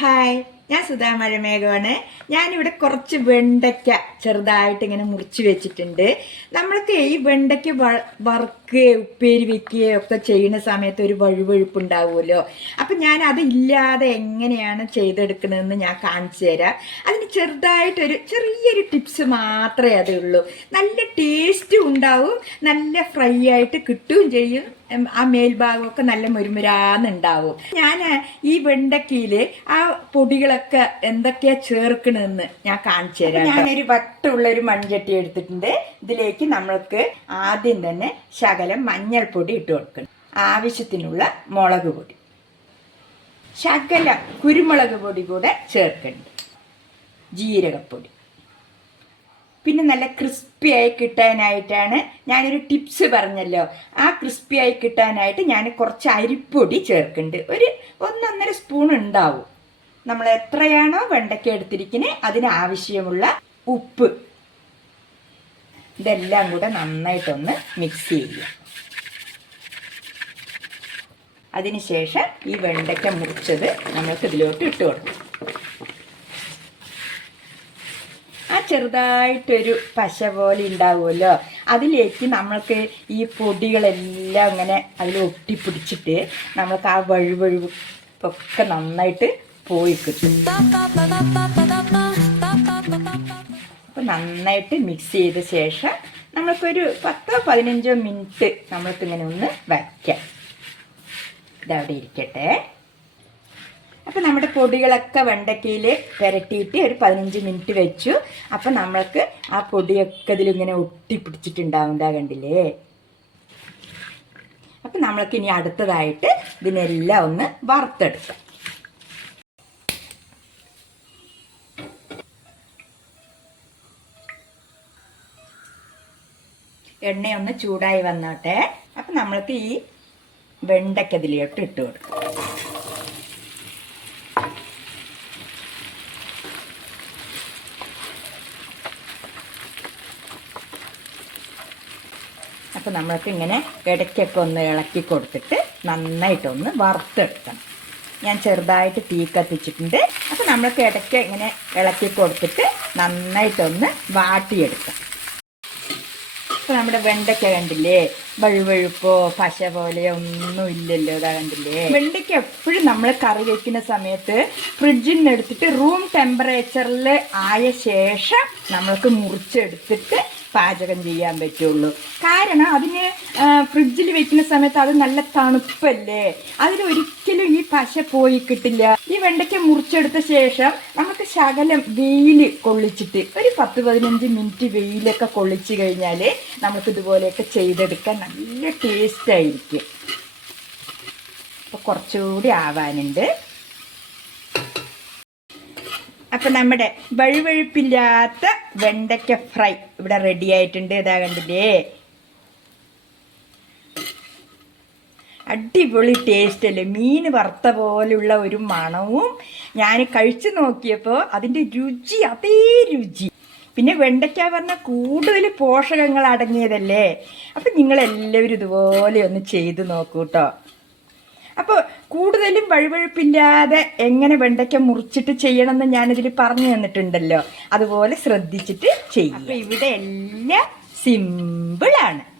Hi, ഞാൻ സുധാ മഴമേഘമാണ് ഞാനിവിടെ കുറച്ച് വെണ്ടയ്ക്ക ചെറുതായിട്ട് ഇങ്ങനെ മുറിച്ച് വെച്ചിട്ടുണ്ട്. നമ്മൾക്ക് ഈ വെണ്ടയ്ക്ക വ- വറുക്കുകയോ ഉപ്പേരി വെക്കുകയോ ഒക്കെ ചെയ്യുന്ന സമയത്ത് ഒരു വഴുവഴുപ്പ് ഉണ്ടാവുമല്ലോ അപ്പം ഞാൻ അത് ഇല്ലാതെ എങ്ങനെയാണ് ചെയ്തെടുക്കുന്നതെന്ന് ഞാൻ കാണിച്ചു തരാം. അതിന് ചെറുതായിട്ടൊരു ചെറിയൊരു ടിപ്സ് മാത്രമേ അതേ ഉള്ളൂ. നല്ല ടേസ്റ്റും ഉണ്ടാവും നല്ല ഫ്രൈ ആയിട്ട് കിട്ടുകയും ചെയ്യും. ആ മേൽഭാഗമൊക്കെ നല്ല മുരുമുരാന്നുണ്ടാവും. ഞാൻ ഈ വെണ്ടക്കയിൽ ആ പൊടികളൊക്കെ എന്തൊക്കെയാ ചേർക്കണമെന്ന് ഞാൻ കാണിച്ചു തരാം ഞാനൊരു വട്ടുള്ള ഒരു മൺചട്ടി എടുത്തിട്ടുണ്ട്. ഇതിലേക്ക് നമ്മൾക്ക് ആദ്യം തന്നെ ശകലം മഞ്ഞൾപ്പൊടി ഇട്ട് കൊടുക്കണം. ആവശ്യത്തിനുള്ള മുളക് പൊടി. ശകലം കുരുമുളക് പൊടി കൂടെ ചേർക്കുന്നുണ്ട് ജീരകപ്പൊടി. പിന്നെ നല്ല ക്രിസ്പി ആയി കിട്ടാനായിട്ടാണ് ഞാനൊരു ടിപ്സ് പറഞ്ഞല്ലോ. ആ ക്രിസ്പി ആയി കിട്ടാനായിട്ട് ഞാൻ കുറച്ച് അരിപ്പൊടി ചേർക്കുന്നുണ്ട്. ഒരു ഒന്നൊന്നര സ്പൂൺ ഉണ്ടാവും. നമ്മൾ എത്രയാണോ വെണ്ടയ്ക്ക എടുത്തിരിക്കുന്നത് അതിന് ആവശ്യമുള്ള ഉപ്പ്. ഇതെല്ലാം കൂടെ നന്നായിട്ടൊന്ന് മിക്സ് ചെയ്യുക. അതിനുശേഷം ഈ വെണ്ടയ്ക്ക മുറിച്ചത് നമ്മൾക്ക് ഇതിലോട്ട് ഇട്ട് കൊടുക്കും ആ ചെറുതായിട്ടൊരു പശ പോലെ ഉണ്ടാവുമല്ലോ. അതിലേക്ക് നമ്മൾക്ക് ഈ പൊടികളെല്ലാം അങ്ങനെ അതിൽ ഒട്ടിപ്പിടിച്ചിട്ട് നമ്മൾക്ക് ആ വഴുവഴുപ്പൊക്കെ നന്നായിട്ട് പോയി കിട്ടും. അപ്പോൾ നന്നായിട്ട് മിക്സ് ചെയ്ത ശേഷം നമ്മൾക്കൊരു പത്തോ പതിനഞ്ചോ മിനിറ്റ് നമ്മൾക്കിങ്ങനെ ഒന്ന് വയ്ക്കാം. ഇതവിടെ ഇരിക്കട്ടെ. അപ്പം നമ്മുടെ പൊടികളൊക്കെ വെണ്ടക്കയിൽ പുരട്ടിയിട്ട് ഒരു പതിനഞ്ച് മിനിറ്റ് വെച്ചു. അപ്പം നമ്മൾക്ക് ആ പൊടിയൊക്കെ ഇതിലിങ്ങനെ ഒട്ടിപ്പിടിച്ചിട്ടുണ്ടാവും ഇതാ കണ്ടില്ലേ? അപ്പം നമ്മൾക്ക് ഇനി അടുത്തതായിട്ട് ഇതിനെല്ലാം ഒന്ന് വറുത്തെടുക്കാം. എണ്ണയൊന്ന് ചൂടായി വന്നോട്ടെ. അപ്പം നമ്മൾക്ക് ഈ വെണ്ടയ്ക്കതിലോട്ട് ഇട്ട് കൊടുക്കാം. അപ്പോൾ നമ്മൾക്ക് ഇങ്ങനെ ഇടയ്ക്കൊക്കെ ഒന്ന് ഇളക്കി കൊടുത്തിട്ട് നന്നായിട്ടൊന്ന് വറുത്തെടുക്കണം. ഞാൻ ചെറുതായിട്ട് തീ കത്തിച്ചിട്ടുണ്ട്. അപ്പോൾ നമ്മൾക്ക് ഇടയ്ക്ക് ഇങ്ങനെ ഇളക്കി കൊടുത്തിട്ട് നന്നായിട്ടൊന്ന് വാട്ടിയെടുക്കാം. അപ്പോൾ നമ്മുടെ വെണ്ടയ്ക്ക കണ്ടില്ലേ? വഴുവഴുപ്പോ പശ പോലെ ഒന്നും ഇല്ലല്ലോ ഇതാ കണ്ടില്ലേ? വെണ്ടയ്ക്ക എപ്പോഴും നമ്മൾ കറി വയ്ക്കുന്ന സമയത്ത് ഫ്രിഡ്ജിൽ നിന്ന് എടുത്തിട്ട് റൂം ടെമ്പറേച്ചറിൽ ആയ ശേഷം നമ്മൾക്ക് മുറിച്ചെടുത്തിട്ട് പാചകം ചെയ്യാൻ പറ്റുള്ളൂ. കാരണം അതിന് ഫ്രിഡ്ജിൽ വെക്കുന്ന സമയത്ത് അത് നല്ല തണുപ്പല്ലേ? അതിന് ഒരിക്കലും ഈ പശ പോയി കിട്ടില്ല. ഈ വെണ്ടയ്ക്ക മുറിച്ചെടുത്ത ശേഷം നമുക്ക് ശകലം വെയിൽ കൊള്ളിച്ചിട്ട് ഒരു പത്ത് പതിനഞ്ച് മിനിറ്റ് വെയിലൊക്കെ കൊള്ളിച്ച് കഴിഞ്ഞാൽ നമുക്ക് ഇതുപോലെയൊക്കെ ചെയ്തെടുക്കാൻ നല്ല ടേസ്റ്റ് ആയിരിക്കും. അപ്പോൾ കുറച്ചുകൂടി ആവാനുണ്ട്. അപ്പം നമ്മുടെ വഴുവഴുപ്പില്ലാത്ത വെണ്ടയ്ക്ക ഫ്രൈ ഇവിടെ റെഡി ആയിട്ടുണ്ട്. ഇതാ കണ്ടില്ലേ? അടിപൊളി ടേസ്റ്റ് അല്ലേ? മീൻ വറുത്ത പോലുള്ള ഒരു മണവും ഞാൻ കഴിച്ചു നോക്കിയപ്പോൾ അതിന്റെ രുചി അതേ രുചി. പിന്നെ വെണ്ടയ്ക്ക പറഞ്ഞാൽ കൂടുതൽ പോഷകങ്ങൾ അടങ്ങിയതല്ലേ? അപ്പം നിങ്ങളെല്ലാവരും ഇതുപോലെ ഒന്ന് ചെയ്ത് നോക്കൂ കേട്ടോ കൂടുതലും വഴുവഴുപ്പില്ലാതെ എങ്ങനെ വെണ്ടയ്ക്ക മുറിച്ചിട്ട് ചെയ്യണമെന്ന് ഞാനിതിൽ പറഞ്ഞു തന്നിട്ടുണ്ടല്ലോ. അതുപോലെ ശ്രദ്ധിച്ചിട്ട് ചെയ്യും. ഇവിടെ എല്ലാം സിമ്പിളാണ്